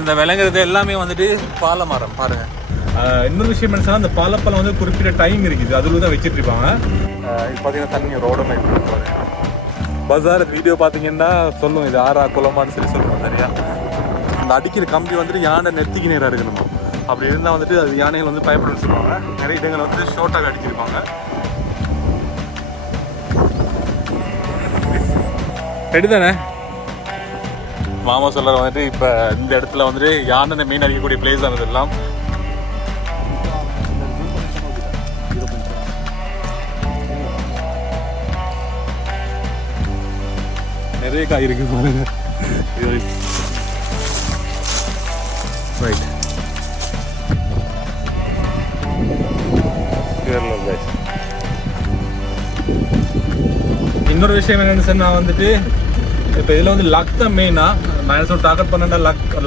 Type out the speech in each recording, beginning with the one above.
இந்த விளங்குறது எல்லாமே வந்துட்டு பாலமரம் பாருங்க. இன்னொரு விஷயம் என்ன சொன்னால், அந்த பாலப்பழம் வந்து குறிப்பிட்ட டைம் இருக்குது, அதில் தான் வச்சுட்டு இருப்பாங்க. இப்போ பார்த்தீங்கன்னா தண்ணி ரோட மாதிரி பஜார் வீடியோ பார்த்தீங்கன்னா சொல்லுவோம் இது ஆறா குளமான்னு சொல்லுவோம் சரியா. அந்த அடிக்கிற கம்பி வந்துட்டு யானை நெத்திக்கு நேராக இருக்கணுமா, அப்படி இருந்தால் வந்துட்டு அது யானைகள் வந்து பயப்பட சொல்லுவாங்க. நிறைய இடங்கள் வந்து ஷோர்ட்டாக அடிச்சிருப்பாங்க. ரெடி தானே மாமா சொல்கிற வந்துட்டு இப்போ இந்த இடத்துல வந்துட்டு யானை மீன் அடிக்கக்கூடிய பிளேஸ் ஆனது எல்லாம். நிறைய காய் இருக்கு பாருங்க. ரைட் இன்னொரு விஷயம் என்னன்னு சொன்னா வந்துட்டு இப்போ இதில் வந்து லக் தான் மெயினாக. நான் சொல்ல டார்கெட் பண்ணா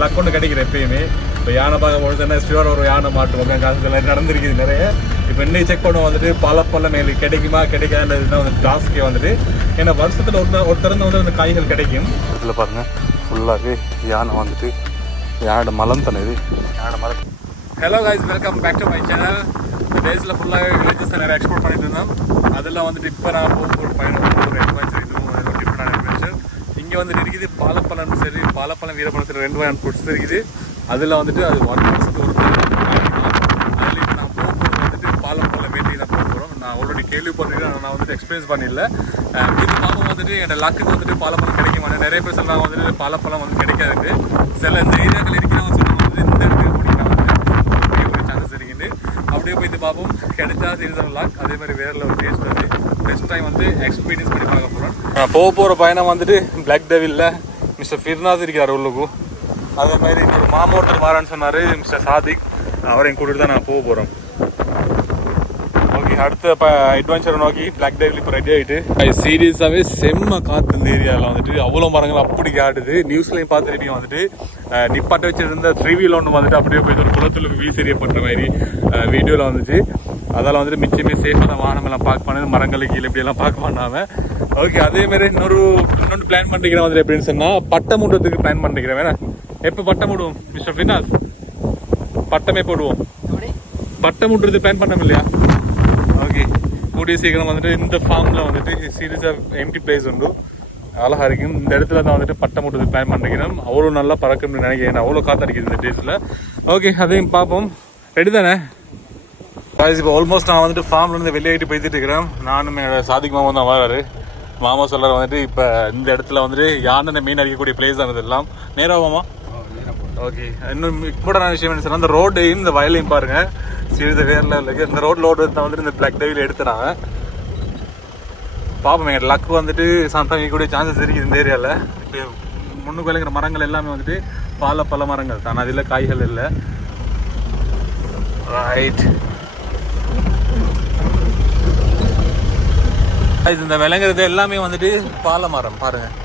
லக் ஒன்று கிடைக்கிற எப்பயுமே. இப்போ யானை பார்க்க போகிறது ஸ்டோர் ஒரு யானை மாட்டுவோம் காசு நடந்திருக்குது நிறைய. இப்போ இன்னைக்கு செக் பண்ணுவோம் வந்துட்டு பழப்பழம் எங்களுக்கு கிடைக்குமா கிடைக்காதுன்றதுதான் வந்து டாஸ்க்கே வந்துட்டு. ஏன்னா வருஷத்தில் ஒருத்தருந்து வந்து அந்த காய்கள் கிடைக்கும். இதில் பாருங்கள் ஃபுல்லாகவே யானை வந்துட்டு யானோட மலம் தானே இது யானோட மலம். Hello guys, welcome back to my channel. இந்த டேஸில் ஃபுல்லாகவே வில்லேஜஸ் நிறைய எக்ஸ்ப்ளோர் பண்ணிட்டு இருந்தோம். அதெல்லாம் வந்துட்டு இப்போ நான் போகிற பயணம் ஒரு அட்வென்ச்சர், இதுவும் ஒரு டிஃப்ரெண்டான அட்வென்ச்சர். இங்கே வந்துட்டு இருக்குது பாலப்பழம் சரி, பாலப்பழம் வீரப்பழம் சரி, 2 வகையான ஃபுட்ஸ் இருக்குது. அதில் வந்துட்டு அது 1 வருஷத்துக்கு ஒரு அதில் இப்போ நான் போகிறது வந்துட்டு பாலப்பழம் வேண்டி தான் போக போகிறோம். நான் ஆல்ரெடி கேள்விப்பட்டிருக்கேன், நான் வந்துட்டு எக்ஸ்பீரியன்ஸ் பண்ணிடல. இது பாப்பம் வந்துட்டு என்னோட லக்குக்கு வந்துட்டு பாலப்பழம் கிடைக்க மாட்டேன். நிறைய பேர் சொல்லுவாங்க வந்துட்டு பாலப்பழம் வந்து கிடைக்காதுட்டு. சில இந்த ஏரியாக்கள் இருக்கிறவங்க சொல்லுவாங்க வந்து இந்த இடத்துக்கு பிடிக்கலாம் வந்து ஒரு சான்சஸ் இருக்குது. அப்படியே போய் இது பார்ப்போம், கிடைச்சா சீரியஸான லாக். அதே மாதிரி வேறு ஒரு டேஸ்ட் வந்து ஃபஸ்ட் டைம் வந்து எக்ஸ்பீரியன்ஸ் பண்ணி பார்க்க போகிறோம். நான் போகிற பயணம் வந்துட்டு பிளாக் டெவிலில் மிஸ்டர் ஃபிர்னாஸ் இருக்கிறார் உள்ளுக்கு. அதே மாதிரி இன்னொரு மாமா ஒருத்தர் வாரான்னு சொன்னார், மிஸ்டர் சாதிக். அவரையும் கூட்டிட்டு தான் நான் போக போகிறோம். ஓகே, அடுத்த அட்வென்ச்சரை நோக்கி பிளாக் டெவில் இப்போ ரெடி ஆகிட்டு. சீரியஸாகவே செம்ம காற்று இந்த ஏரியாவில் வந்துட்டு. அவ்வளோ மரங்கள் அப்படி காட்டுது. நியூஸ்லையும் பார்த்துட்டு வந்துட்டு நிப்பாட்ட வச்சுருந்த 3 வீல் ஒன்று வந்துட்டு அப்படியே போய் ஒரு குளத்தில் வீசெறியப்பட்ட மாதிரி வீடியோவில் வந்துச்சு. அதெல்லாம் வந்துட்டு மிச்சமே சேஃபான வாகனமெல்லாம் பார்க் பண்ணது, மரங்களுக்கு கீழே இப்படியெல்லாம் பார்க்க பண்ணாமல். ஓகே, அதேமாதிரி இன்னொன்று பிளான் பண்ணிக்கிறேன் வந்துட்டு எப்படின்னு சொன்னால் பட்டம் மூட்டுறதுக்கு பிளான் பண்ணிக்கிறேன். வேணா எப்போ பட்டம் மூடுவோம் மிஸ்டர் ஃபினாஸ்? பட்டமே போடுவோம். பட்டம் மூட்டுறது பிளான் பண்ணோம் இல்லையா? ஓகே, கூடிய சீக்கிரம் வந்துட்டு இந்த ஃபார்மில் வந்துட்டு சீரியஸாக எம்டி பிளேஸ் உண்டு, அழகாக இருக்கும். இந்த இடத்துல தான் வந்துட்டு பட்டம் மூட்டுறது பிளான் பண்ணிக்கிறேன். அவ்வளோ நல்லா பறக்கும்னு நினைக்கிறேன், அவ்வளோ காற்று அடிக்குது இந்த டேஸில். ஓகே, அதையும் பார்ப்போம். ரெடி தானே? இப்போ ஆல்மோஸ்ட் நான் வந்துட்டு ஃபார்ம்லேருந்து வெளியாகிட்டு போய்த்துட்டு இருக்கிறேன். நானும் என்னோட சாதிக் மாமா தான் வராரு. மாமா சொல்கிற வந்துட்டு இப்போ இந்த இடத்துல வந்துட்டு யானை மீன் அடிக்கக்கூடிய பிளேஸ் ஆனது எல்லாம். நேராக மாமா? ஓகே, இன்னும் இம்பார்ட்டன்டான விஷயம் என்ன சொன்னால், இந்த ரோடையும் இந்த வயலையும் பாருங்கள். சீரியஸாக வேறு லெவலுக்கு இந்த ரோடு தான் வந்துட்டு இந்த பிளாக் டெவில் எடுத்துனாங்க. பார்ப்போம், எங்கள் லக் வந்துட்டு சம்டைம் கூடிய சான்சஸ் இருக்குது இந்த ஏரியாவில். இப்போ முன்னுக்கு விளைக்கிற மரங்கள் எல்லாமே வந்துட்டு பல மரங்கள் தான், அதில் காய்கள் இல்லை. ரைட், இந்த விளங்குறது எல்லாமே வந்துட்டு பாலமரம் பாருங்கள்.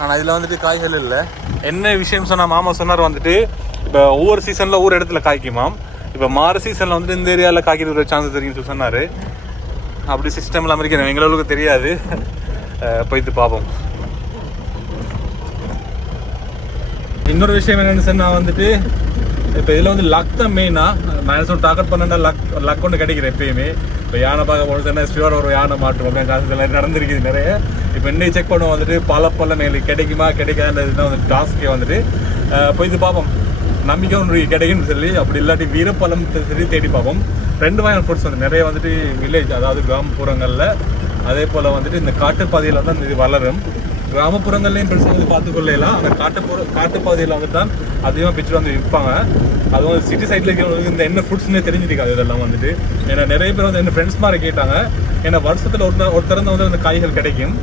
ஆனால் இதில் வந்துட்டு காய்கள் இல்லை. என்ன விஷயம் சொன்னால், மாமா சொன்னார் வந்துட்டு இப்போ ஒவ்வொரு சீசனில் ஒவ்வொரு இடத்துல காய்க்குமாம். இப்போ மாறு சீசனில் வந்துட்டு இந்த ஏரியாவில் காய்க்கிறது சான்சஸ் இருக்குன்னு சொன்னார். அப்படி சிஸ்டம் எல்லாம் இருக்கிறேன், எங்களுக்கு தெரியாது. போய்த்து பார்ப்போம். இன்னொரு விஷயம் என்னென்னு சொன்னால் வந்துட்டு இப்போ இதில் வந்து லக் தான் மெயினாக. நான் சொல்ல டார்கெட் பண்ணா லக் ஒன்று கிடைக்கிற எப்பயுமே. இப்போ யானை பார்க்க போகிறது ஸ்டோர் ஒரு யானை மாட்டுவோம் காசு நடந்திருக்குது நிறைய. இப்போ இன்னைக்கு செக் பண்ணுவோம் வந்துட்டு பழப்பழம் எங்களுக்கு கிடைக்குமா கிடைக்காதுன்றதுதான் வந்து டாஸ்க்கே வந்துட்டு. போய் இது பார்ப்போம், நம்பிக்கை ஒன்று கிடைக்குன்னு சொல்லி. அப்படி இல்லாட்டி வீரப்பழம் சரி தேடி பார்ப்போம். 2 வகையான ஃபுட்ஸ் வந்து நிறைய வந்துட்டு வில்லேஜ், அதாவது கிராமப்புறங்களில், அதே போல் வந்துட்டு இந்த காட்டுப்பாதையில் தான் இது வளரும். கிராமப்புறங்கள்லையும் பெருசாக வந்து பார்த்துக்கொள்ளலாம். அந்த காட்டுப்பாதையில் வந்துட்டு தான் அதிகமாக பிச்சு வந்து விற்பாங்க. அது வந்து சிட்டி சைடில் இருக்கிறவங்களுக்கு இந்த என்ன ஃபுட்ஸ்னே தெரிஞ்சிருக்காது இதெல்லாம் வந்துட்டு. ஏன்னா நிறைய பேர் வந்து என்ன ஃப்ரெண்ட்ஸ் மாதிரி கேட்டாங்க. ஏன்னா வருஷத்தில் ஒருத்தருந்து வந்து அந்த காய்கள் கிடைக்கும்.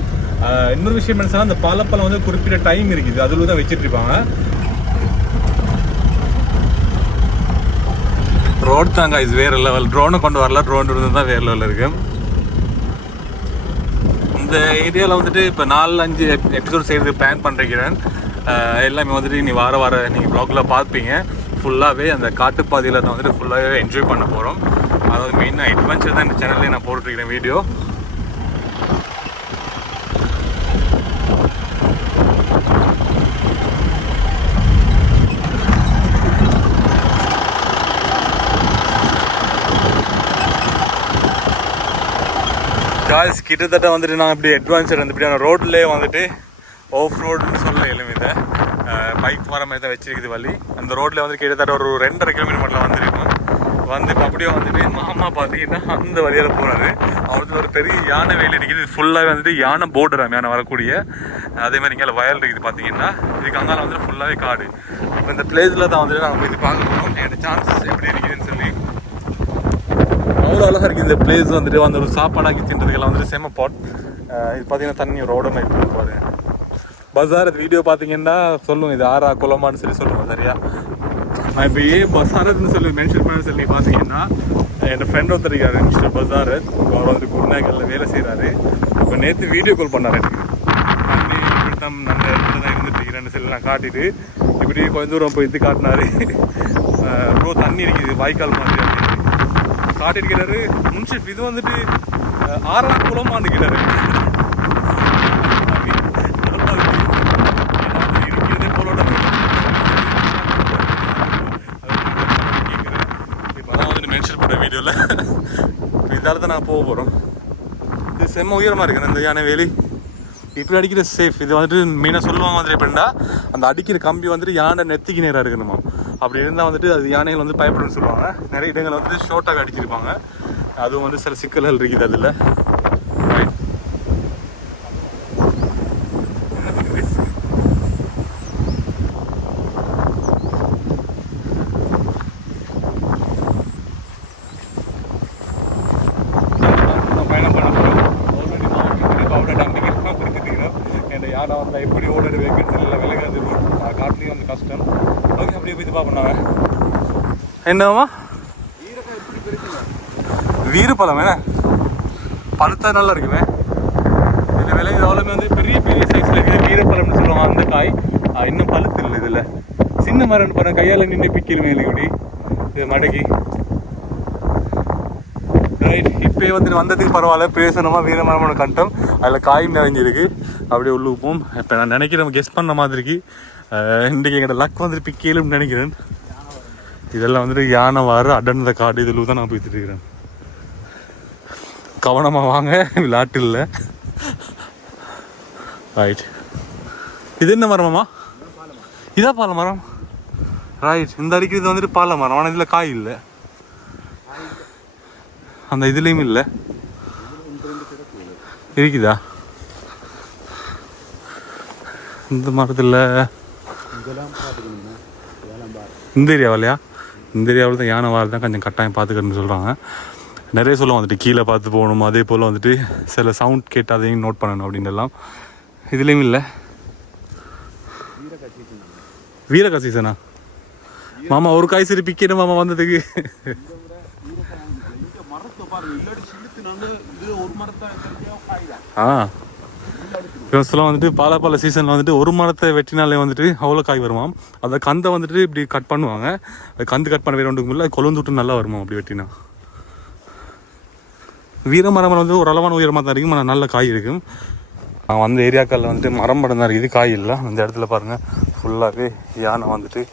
இன்னொரு விஷயம் என்ன, அந்த பாலப்பழம் வந்து குறிப்பிட்ட டைம் இருக்குது, அதில் தான் வச்சுட்டு இருப்பாங்க. ரோடு தாங்க இது வேறு லெவல். ட்ரோனை கொண்டு வரல, ட்ரோன் இருந்து தான் வேறு லெவலில் இருக்குது. இந்த ஏரியாவில் வந்துட்டு இப்போ 4-5 எபிசோட் செய்கிறது பிளான் பண்ணிருக்கிறேன். எல்லாமே வந்துட்டு நீ வார நீங்கள் ப்ளாகில் பார்ப்பீங்க. ஃபுல்லாகவே அந்த காட்டுப்பாதையில் தான் வந்துட்டு ஃபுல்லாகவே என்ஜாய் பண்ண போகிறோம். அதாவது மெயினாக அட்வென்ச்சர் தான் இந்த சேனல்லே நான் போட்டுருக்கிறேன் வீடியோ. காய்ஸ் கிட்டத்தட்ட வந்துட்டு நான் இப்படி அட்வான்ச்சர் வந்து இப்படியான ரோட்லேயே வந்துட்டு ஆஃப் ரோடுன்னு சொல்ல எலுமே இதை பைக் வர மாதிரி தான் வச்சிருக்குது வழி. அந்த ரோட்டில் வந்து கிட்டத்தட்ட ஒரு 2.5 கிலோமீட்டர் மட்டும் வந்துருக்கும். வந்து அப்படியே வந்துட்டு மாமா பார்த்தீங்கன்னா அந்த வழியால் போகிறாரு. அவருக்கு ஒரு பெரிய யானை வேலி இருக்குது. இது ஃபுல்லாகவே வந்துட்டு யானை போர்டர் யானை வரக்கூடிய அதே மாதிரி இங்கே வயல் இருக்குது பார்த்தீங்கன்னா. இதுக்கு அங்கால வந்துட்டு ஃபுல்லாகவே காடு. இப்போ இந்த பிளேஸில் தான் வந்துட்டு நாங்கள் போய் பார்க்கணும் என்னோட சான்சஸ் எப்படி இருக்குதுன்னு சொல்லி. அவ்வளோ அழகாக இருக்குது இந்த பிளேஸ் வந்துட்டு. அந்த ஒரு சாப்பாடாக்கி தின்றதுக்கெல்லாம் வந்துட்டு செம்ம பாட். இது பார்த்தீங்கன்னா தண்ணி ஒரு ஓடமாக இருக்குது பாருங்க. பஸார் வீடியோ பார்த்தீங்கன்னா சொல்லுங்கள் இது ஆறா குளமான்னு சொல்லி சொல்லுங்கள் சரியா. நான் இப்போ பஸாரத்னு சொல்லி மென்ஷன் பண்ண சொல்லி பார்த்தீங்கன்னா என் ஃப்ரெண்ட் ஒருத்தர் இருக்காரு மிஸ்டர் பஸாரத். அவர் வந்துட்டு குருநாகலில் வேலை செய்கிறாரு. இப்போ நேற்று வீடியோ கால் பண்ணார் எனக்கு. பண்ணி இப்படி தான் அந்த இடத்துல தான் இருந்துட்டு இருக்கிறேன்னு சொல்லி நான் காட்டிட்டு இப்படி கொஞ்சம் தூரம் போய் இது காட்டினாரு. ப்ரோ தண்ணி இருக்குது வாய்க்கால் மாதிரி அப்படின்னு காட்டிருக்கிறாரு. முன்ஷிப் இது வந்துட்டு ஆறா குளமான்னு இருக்கிறாரு. வீடியோவில் இதால் தான் நான் போக போகிறோம். இது செம்ம உயரமாக இருக்குது இந்த யானை வேலி. இப்படி அடிக்கிற சேஃப். இது வந்துட்டு மெயினாக சொல்லுவாங்க வந்துட்டு எப்படின்னா அந்த அடிக்கிற கம்பி வந்துட்டு யானை நெத்திக்கு நேராக இருக்கணுமா. அப்படி இருந்தால் வந்துட்டு அது யானைகள் வந்து பயப்படுன்னு சொல்லுவாங்க. நிறைய இடங்கள் வந்துட்டு ஷார்ட்டாக அடிச்சிருப்பாங்க. அதுவும் வந்து சில சிக்கல்கள் இருக்குது அதில். யானை வந்தால் எப்படி ஓடுறது வைக்கிறது இல்லை விலகாது காட்டுலேயும் வந்து கஷ்டம். ஓகே அப்படியே போய் பார்ப்போம். என்னவா வீரப்பழம் என்ன பழுத்தா நல்லா இருக்குமே. இதில் விலங்கு அவ்வளோமே வந்து பெரிய பெரிய சைஸில் இருக்குது. வீரப்பழம்னு சொல்லுவாங்க அந்த காய். இன்னும் பழுத்து இல்லை. இதில் சின்ன மரம் பாருங்க கையால் நின்று பிக்கிடுமே இப்படி இது மடக்கி. ரைட் இப்போயே வந்துட்டு வந்ததுக்கு பரவாயில்ல. பேசணுமா வீரமரமான கண்டம் அதில் காயும் நிறைஞ்சிருக்கு. அப்படியே உள்ளுப்போம். இப்போ நான் நினைக்கிறேன் கெஸ் பண்ண மாதிரிக்கு இன்றைக்கி எங்களோட லக் வந்துட்டு பிக்கேலும்னு நினைக்கிறேன். இதெல்லாம் வந்துட்டு யானை வார அடர்ந்த காடு. இதில் தான் நான் போய்த்துட்டு இருக்கிறேன். கவனமாக வாங்க விளையாட்டு இல்லை. ரைட் இது என்ன மரமாம்மா? இதான் பாலை மரம். ரைட் இந்த அடிக்கிறது வந்துட்டு பாலை மரம். ஆனால் இதில் காய் இல்லை. அந்த இதுலேயும் இல்லை இருக்குதா இந்த மரத்தில்? இந்த ஏரியாவிலையா? இந்த ஏரியாவில் தான் யானை வாரம் தான் கொஞ்சம் கட்டாயம் பார்த்துக்கணுன்னு சொல்கிறாங்க. நிறைய சொல்லுவோம் வந்துட்டு கீழே பார்த்து போகணும். அதே போல் வந்துட்டு சில சவுண்ட் கேட்டு அதையும் நோட் பண்ணணும் அப்படின்னு எல்லாம். இதுலேயும் இல்லை. வீரக்கா சீசனா மாமா? ஒரு காய் சரி பிக்கணும் மாமா வந்ததுக்கு. இவன் வந்துட்டு பல சீசனில் வந்துட்டு ஒரு மரத்தை வெட்டினாலே வந்துட்டு அவ்வளோ காய் வருமாம். அதை கந்தை வந்துட்டு இப்படி கட் பண்ணுவாங்க. அது கந்து கட் பண்ண வேறு ஒன்றுக்கு இல்லை கொழுந்து விட்டு நல்லா வருமா அப்படி வெட்டினா. வீரமரம் வந்து ஒரு அளவான உயரமாக தான் இருக்கும். ஆனால் நல்ல காய் இருக்கும். நான் வந்த ஏரியாக்களில் வந்துட்டு மரம் படம் தான் இருக்குது. காய் இல்லை. அந்த இடத்துல பாருங்கள் ஃபுல்லாகவே யானை வந்துட்டு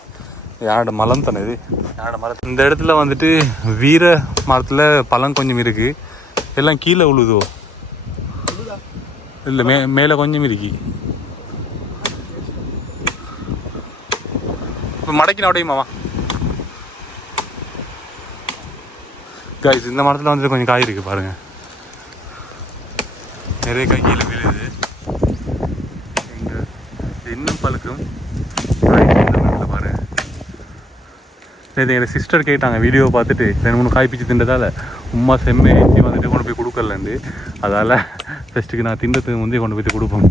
யானோட மலம் தானே இது யானோட மரம். இந்த இடத்துல வந்துட்டு வீர மரத்தில் பழம் கொஞ்சம் இருக்குது. எல்லாம் கீழே உழுதோ இல்லை மேலே கொஞ்சம் இருக்கு. இப்போ மடக்கின உடையுமாவா காய்ஸ்? இந்த மரத்தில் வந்துட்டு கொஞ்சம் காய் இருக்குது பாருங்கள். நிறைய காய் கீழே விழுது. இன்னும் பழுக்கும். பாருங்கள் எங்கள் சிஸ்டர் கேட்டாங்க வீடியோ பார்த்துட்டு 2-3 காய் பிச்சு தின்றதால உமா செம்மை ஏற்றி வந்துட்டு கொண்டு போய் கொடுக்கலண்டு. அதால் ஃபஸ்ட்டுக்கு நான் தின்றதுக்கு முந்தைய கொண்டு போய்ட்டு கொடுப்போம்.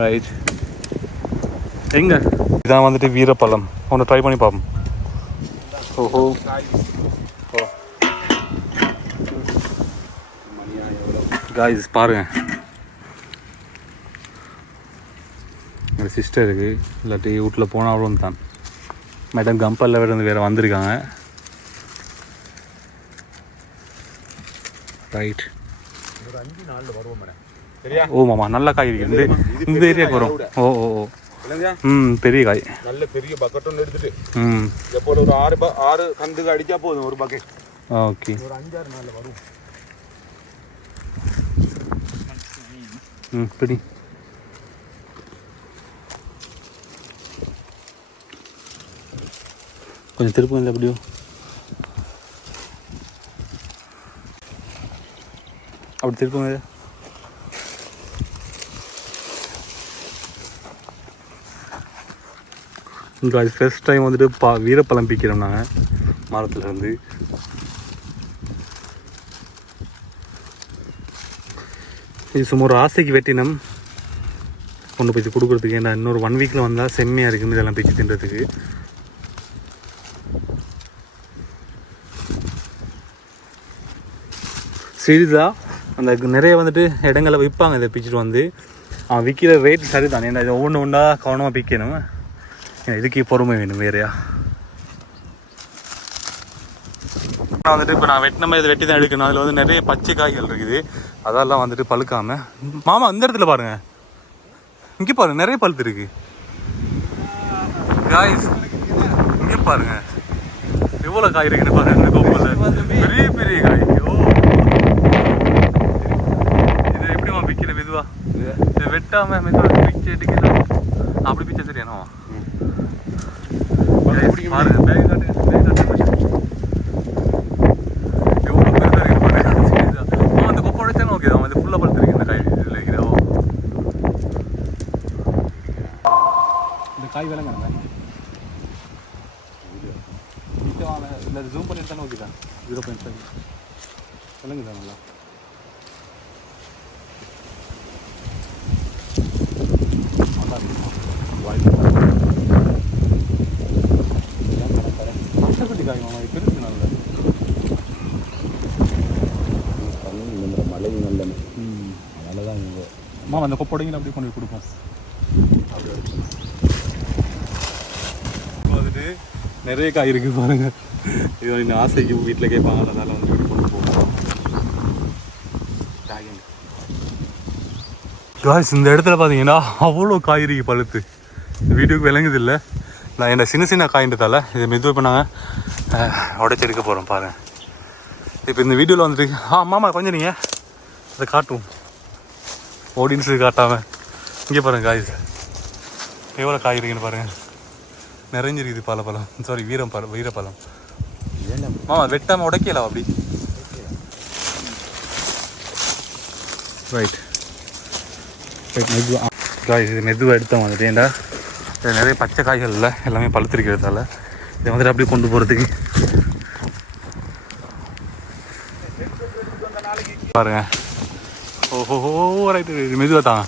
ரைட் எங்க இதான் வந்துட்டு வீரப்பழம். ஒன்று ட்ரை பண்ணி பார்ப்போம். ஓஹோ காய்ஸ் பாருங்க. எங்கள் சிஸ்டருக்கு இல்லாட்டி வீட்டில் போனால் அவ்வளோ தான். மேடம் கம்பலில் வேறு வந்திருக்காங்க. ரைட் ஒரு 5 நாளில் வருவோம் மேடம். சரியா? ஓ மாமா நல்ல காய் இருக்குது. இந்த ஏரியாவுக்கு வரும். ஓ ஓ ஓ பெரிய காய். நல்ல பெரிய பக்கெட் ஒன்று எடுத்துட்டு எப்போ ஒரு 6 கந்துக்கு அடித்தா போதும் ஒரு பக்கெட். ஓகே ஒரு 5-6 நாளில் வரும். பிடி. கொஞ்சம் திருப்பம் இல்லை எப்படியோ. அப்படி திருப்பம் இல்லை. அது ஃபர்ஸ்ட் டைம் வந்துட்டு வீரப்பழம் பிக்கிறோம் நாங்கள் மரத்துலேருந்து. இது சும்மா ஒரு ஆசைக்கு வெட்டினம் கொண்டு போய் கொடுக்குறதுக்கு. ஏன்னா இன்னொரு 1 வீக்கில் வந்தால் செம்மையாக இருக்கும் இதெல்லாம் பிச்சு தின்றதுக்கு. சிறிதாக அந்த நிறைய வந்துட்டு இடங்களில் விற்பாங்க இதை பிச்சுட்டு வந்து. விற்கிற ரேட் சரி தானே. ஏன்னா இதை ஒவ்வொன்று ஒன்றா கவனமாக பிக்கணும். இதுக்கு பொறுமை வேணும் வேறையா. வந்துட்டு இப்போ நான் வெட்டின மாதிரி இதை வெட்டி தான் எடுக்கணும். அதில் வந்து நிறைய பச்சை காய்கள் இருக்குது, அதெல்லாம் வந்துட்டு பழுக்காமல். மாமா இந்த இடத்துல பாருங்க, இங்கே பாருங்க நிறைய பழுத்து இருக்கு காய்ஸ். இங்கே பாருங்க எவ்வளோ காய் இருக்குன்னு பாருங்க. இந்த கோப்பில் பெரிய பெரிய காய். ஓ இதை எப்படிமா பிக்கிற மெதுவா? இதை வெட்டாமல் மெதுவாக பிச்சு எடுக்கலாம். அப்படி பிச்சை சரியானவா? பாருங்க பேக் காட்டு எவ்வளோ பெருசாக இருக்கு பாருங்க. அந்த கொப்பை உடைச்சாலும் ஓகே தான். இது ஃபுல்லாக பழுத்துருக்கு இந்த காய். இதில் இருக்கிறோம் இந்த காய் விலங்க இல்லை ஜூம் பண்ணி எடுத்தாலும் ஓகே தான். 0.5 விலங்கு தான் நல்லா. நல்லா பச்சைக்குட்டி காய் மாமா பெருசு நல்ல மழை நல்ல. அதனால தான் இங்கே மாமா அந்த கொப்படைங்க அப்படியே கொண்டு போய் கொடுப்போம். வந்துட்டு நிறைய காய் இருக்குது பாருங்க. இது இந்த ஆசைக்கு வீட்டில் கேட்பாங்க, அதனால் வந்து கொண்டு போவோம். காய்ஸ் இந்த இடத்துல பார்த்தீங்கன்னா அவ்வளோ காய் இருக்கு பழுத்து. இந்த வீடியோக்கு விளங்குது இல்லை. நான் என்ன சின்ன சின்ன காய்ன்றதால இதை மெதுவாக இப்போ நாங்கள் உடச்சி எடுக்க போகிறோம் பாருங்கள். இப்போ இந்த வீடியோவில் வந்துட்டு மாமா கொஞ்சம் நீங்கள் அதை காட்டுவோம் ஆடியன்ஸுக்கு காட்டாமல். இங்கே பாருங்கள் காய்ஸ் எவ்வளோ காய் இருக்குன்னு பாருங்கள். நிறைஞ்சிருக்குது பழம். சாரி வீரப்பழம். மாமா வெட்டாமல் உடைக்கலாம் அப்படி. ரைட் மெதுவாக காய்ஸ் இது மெதுவாக எடுத்தோம் வந்துட்டு. ஏன்டா இது நிறைய பச்சை காய்கள் இல்லை, எல்லாமே பழுத்திருக்கிறதால இதை வந்துட்டு அப்படியே கொண்டு போகிறதுக்கு பாருங்க. ஓஹோ ரைட்டு இது மெதுவாக தாங்க.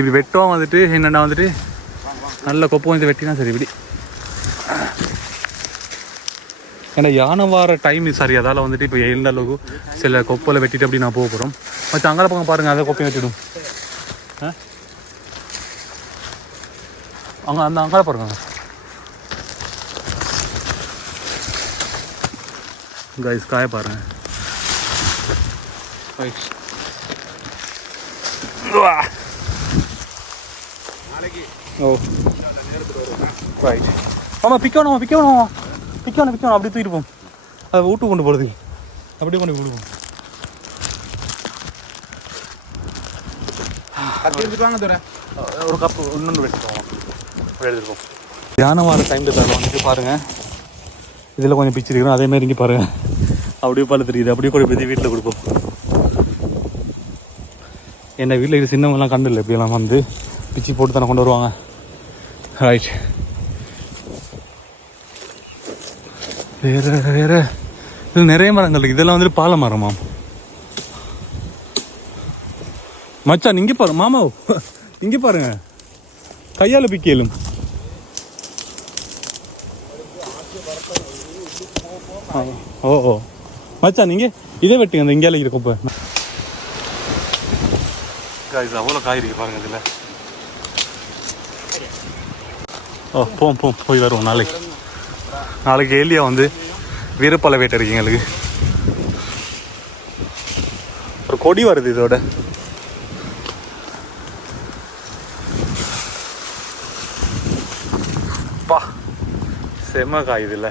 இது வெட்டோம் வந்துட்டு என்னென்னா வந்துட்டு நல்ல கொப்பம் வந்து வெட்டினா சரி இப்படி. ஏன்னா யானை வார டைம் சரி, அதால் வந்துட்டு இப்போ எழுந்த அளவுக்கு சில கொப்பையில் வெட்டிட்டு அப்படி நான் போக போகிறோம். மற்ற அங்கே பக்கம் பாருங்கள், அதை கொப்பையும் வெட்டிடும். அங்கே அந்த அங்கே பாருங்க கைஸ் காய பாருங்க. ஓ ரைட் ஆமா பிக்கணும் அப்படி தூக்கிட்டு அதை வீட்டு கொண்டு போகிறதுக்கு அப்படியே கொண்டு கொடுப்போம். ஒரு கப்பு இன்னொன்று வச்சுக்கோங்க எடுத்துருக்கோம். தியானம் வர டைமில் தர வந்துட்டு பாருங்கள். இதில் கொஞ்சம் பிச்சிருக்கிறோம், அதேமாதிரி இங்கே பாருங்கள் அப்படியே பழுத்துருக்குது. அப்படியே கூட பற்றி வீட்டில் கொடுப்போம். என்ன வீட்டில் இது சின்னவங்கலாம் கண்டு இல்லை, இப்படியெல்லாம் வந்து பிச்சு போட்டு தானே கொண்டு வருவாங்க. ரைட் வேறு இதில் நிறைய மரங்கள் இருக்குது. இதெல்லாம் வந்துட்டு பாலை மரமா மச்சான். இங்கே பாருங்க மாமா, இங்கே பாருங்க கையால் பிக்கலும். ஓ மச்சான் நீங்கள் இதே வெட்டுங்க அந்த இங்கேயால இருக்கு கொப்பை. காய்ஸ் அவ்வளோ காய் இருக்கு பாருங்க இதில். போய் வருவோம் நாளைக்கு ஏலியா வந்து வீரப்பழ வேட்டை இருக்கு எங்களுக்கு. ஒரு கொடி வருது இதோட. பா செம்ம காய் இதில்.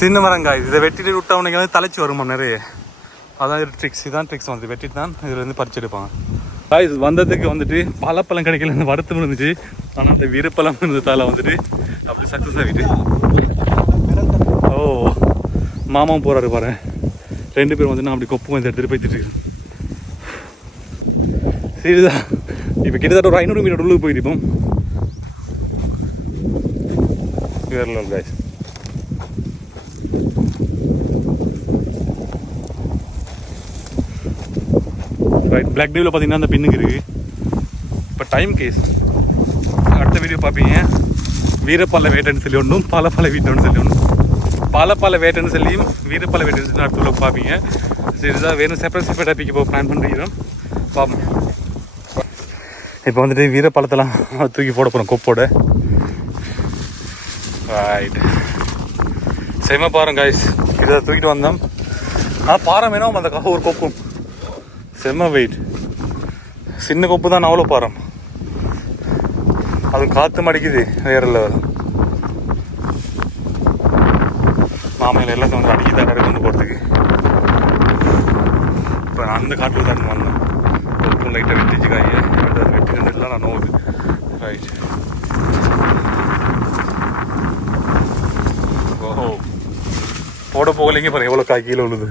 சின்ன மரம் காய். இதை வெட்டிட்டு விட்டவனுக்கு வந்து தலைச்சி வருமா நிறைய. அதான் ட்ரிக்ஸ், இதான் ட்ரிக்ஸ் வந்து வெட்டிட்டு தான் இதுலேருந்து பறிச்செடுப்பாங்க. காய்ஸ் வந்ததுக்கு வந்துட்டு பழப்பழம் கிடைக்கல, வருத்தம் இருந்துச்சு. ஆனால் அந்த வீரப்பழம் இருந்ததால் வந்துட்டு அப்படி சக்ஸஸ் ஆகிட்டு. ஓ மாமாவும் போகிறாரு பாரு, 2 பேரும் வந்து நான் அப்படி கொப்பு வந்து எடுத்துகிட்டு போய்த்துட்டு இருக்கேன். சரிதான், இப்போ கிட்டத்தட்ட ஒரு 500 மீட்டர் உள்ளுக்கு போயிருப்போம். வேறு காய்ஸ். ரைட், பிளாக் டேவில் பார்த்தீங்கன்னா அந்த பின்னுக்கு இருக்குது. இப்போ டைம் கேஸ், அடுத்த வீடியோ பார்ப்பீங்க. வீரப்பழ வேட்டைன்னு சொல்லி ஒன்றும், பழப்பழ வீட்டுன்னு சொல்லி ஒன்றும். பழப்பழ வேட்டைன்னு சொல்லியும் வீரப்பழ வேட்டைன்னு சொல்லி அடுத்த உள்ளே பார்ப்பீங்க. சரிதான், வேணும் செப்பரேட் பிக்கு இப்போ பிளான் பண்ணுறோம், பார்ப்போம். இப்போ வந்துட்டு வீரப்பழத்தெல்லாம் தூக்கி போட போகிறோம் கொப்போட. ரைட், செம பாருங்க காய்ஸ், இதை தூக்கிட்டு வந்தோம். பாரம் வேணும் அந்த ஒரு கொப்பும் செம்ம வெயிட். சின்ன கொப்பு தான் அவ்வளோ பாரம், அது காற்று மடிக்குது வேற லெவல். மாமையில் எல்லாத்தையும் வந்து அடிக்கி தான் கொண்டு போகிறதுக்கு. இப்போ நான் அந்த காட்டில் தான் வந்தேன். கொப்பும் லைட்டாக வெட்டிச்சு காய், வெட்டி ரெண்டுலாம் நான் நோவுது. ரைட், ஓஹோ போட போகலைங்க பாருங்க எவ்வளோ காய் கீழே விழுது.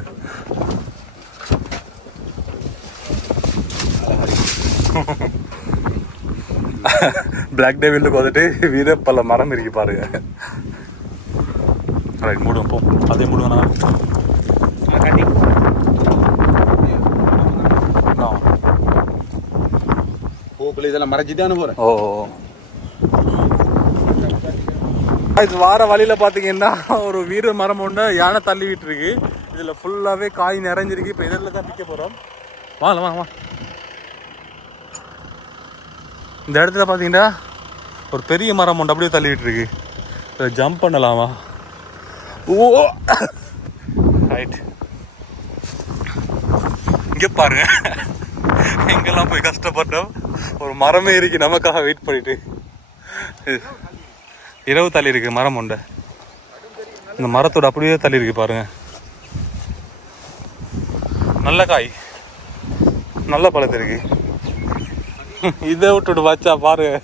பிளாக் டேவிலுக்கு வந்துட்டு வீரப்பழ மரம் இருக்கு பாருங்க. ரைட், மூடுவோம் போ, அதே மூடுவேண்ணா. இதெல்லாம் மறைச்சிதானே போகிறேன். ஓ இது வார வழியில் பார்த்தீங்கன்னா ஒரு வீர மரம் ஒன்று யானை தள்ளிக்கிட்டு இருக்கு. இதில் ஃபுல்லாகவே காய் நிறைஞ்சிருக்கு. இப்போ இதில் தான் பிக்க போகிறோம். வாங்க வாங்க வாங்க. இந்த இடத்துல பார்த்தீங்கன்னா ஒரு பெரிய மரம் ஒன்று அப்படியே தள்ளிக்கிட்டு இருக்கு. ஜம்ப் பண்ணலாமா? ஓ ரைட், இங்கே பாருங்க, எங்கெல்லாம் போய் கஷ்டப்பட்டோம். ஒரு மரமே இருக்கு நமக்காக வெயிட் பண்ணிட்டு. இரவு தள்ளி இருக்கு மரம் உண்டு. இந்த மரத்தோட அப்படியே தள்ளி இருக்கு பாருங்க. நல்ல காய், நல்ல பழத்து இருக்கு. இதை விட்டுட்டு வச்சா பாருங்க.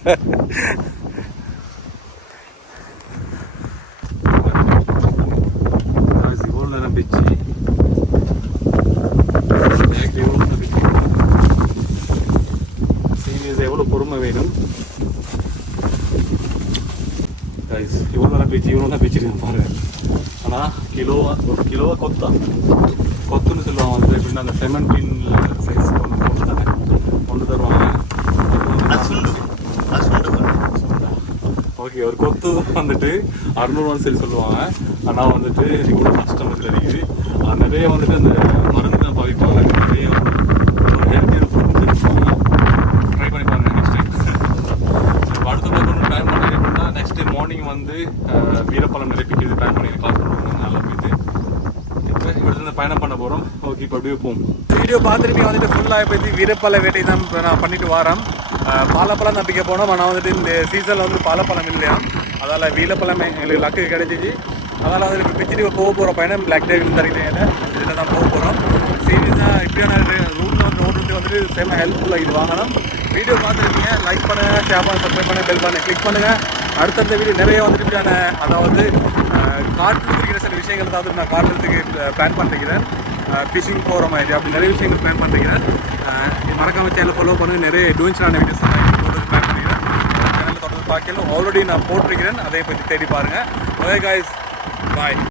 எவ்வளோ பொறுமை வேணும். இவ்வளோ நேரம் பேச்சு இவ்வளோ தான் பேச்சிருக்கேன் பாருங்க. ஆனால் ஒரு கிலோவா கொத்துன்னு சொல்லுவாங்க. வந்து எப்படின்னா அந்த செமண்டின் சைஸ் கொண்டு தருவாங்க. ஓகே, ஒரு கொத்து வந்துட்டு 600 சொல்லி சொல்லுவாங்க. ஆனால் வந்துட்டு இவ்வளோ கஸ்டமர்ஸ் இருக்குது. நிறைய வந்துட்டு அந்த மருந்து தான் பாவிப்பாங்க. நிறைய ஹெல்த்தியான ஃபுட் இருப்பாங்க. ட்ரை பண்ணி பாருங்க நெக்ஸ்ட் டைம். அடுத்த பார்த்து டைம் பண்ணி அப்படின்னா நெக்ஸ்ட் டைம் மார்னிங் வந்து வீரப்பழம் நிரப்பிக்கிறது டைம் பண்ணி கால் பண்ணுவாங்க. நல்லா போயிட்டு இப்போ இവിടുന്ന് பயணம் பண்ண போகிறோம். ஓகே, இப்போ அப்படியே போவோம். வீடியோ பார்த்துட்டு வந்துட்டு ஃபுல்லாக பற்றி வீரப்பழ வேட்டை தான் நான் பண்ணிட்டு வரேன். பாலப்பழம் தான் பிக்க போனோம். ஆனால் வந்துட்டு இந்த சீசனில் வந்து பாலப்பழம் இல்லையா, அதால் வீரப்பழம் எங்களுக்கு லக்கு கிடைச்சிச்சு. அதனால் வந்து இப்போ பிச்சுட்டு போக போகிற பயணம் பிளாக் டேவில் தருகிறேன். இதில் தான் போக போகிறோம். சீரியஸாக இப்படியான ரூட்டில் வந்து ஓடுறது வந்துட்டு சேம ஹெல்ப்ஃபுல்லாக இது வாங்கணும். வீடியோ பார்த்துருக்கீங்க, லைக் பண்ணுங்கள், ஷேர் பண்ணுங்கள், சப்ஸ்கிரைப் பண்ணுங்கள், பெல் பண்ண கிளிக் பண்ணுங்கள். அடுத்தடுத்த வீடியோ நிறைய வந்துட்டு இப்படியான அதாவது காட்டில் இருக்கிற சில விஷயங்கள் அதாவது நான் காட்டுறதுக்கு பிளான் பண்ணிருக்கிறேன். ஃபிஷிங் போகிற மாதிரி அப்படி நிறைய விஷயங்கள் பிளான் பண்ணிருக்கிறேன். மறக்காமல் சேனல் ஃபாலோ பண்ணுங்கள். நிறைய அட்வென்ச்சரான வீடியோஸ் தான் நான் போடுறது பிளான் பண்ணிக்கிறேன். சேனலில் தொடர்ந்து பார்க்கலாம். ஆல்ரெடி நான் போட்டிருக்கிறேன், அதை பற்றி தேடி பாருங்கள். ஓகே காய்ஸ், பாய்.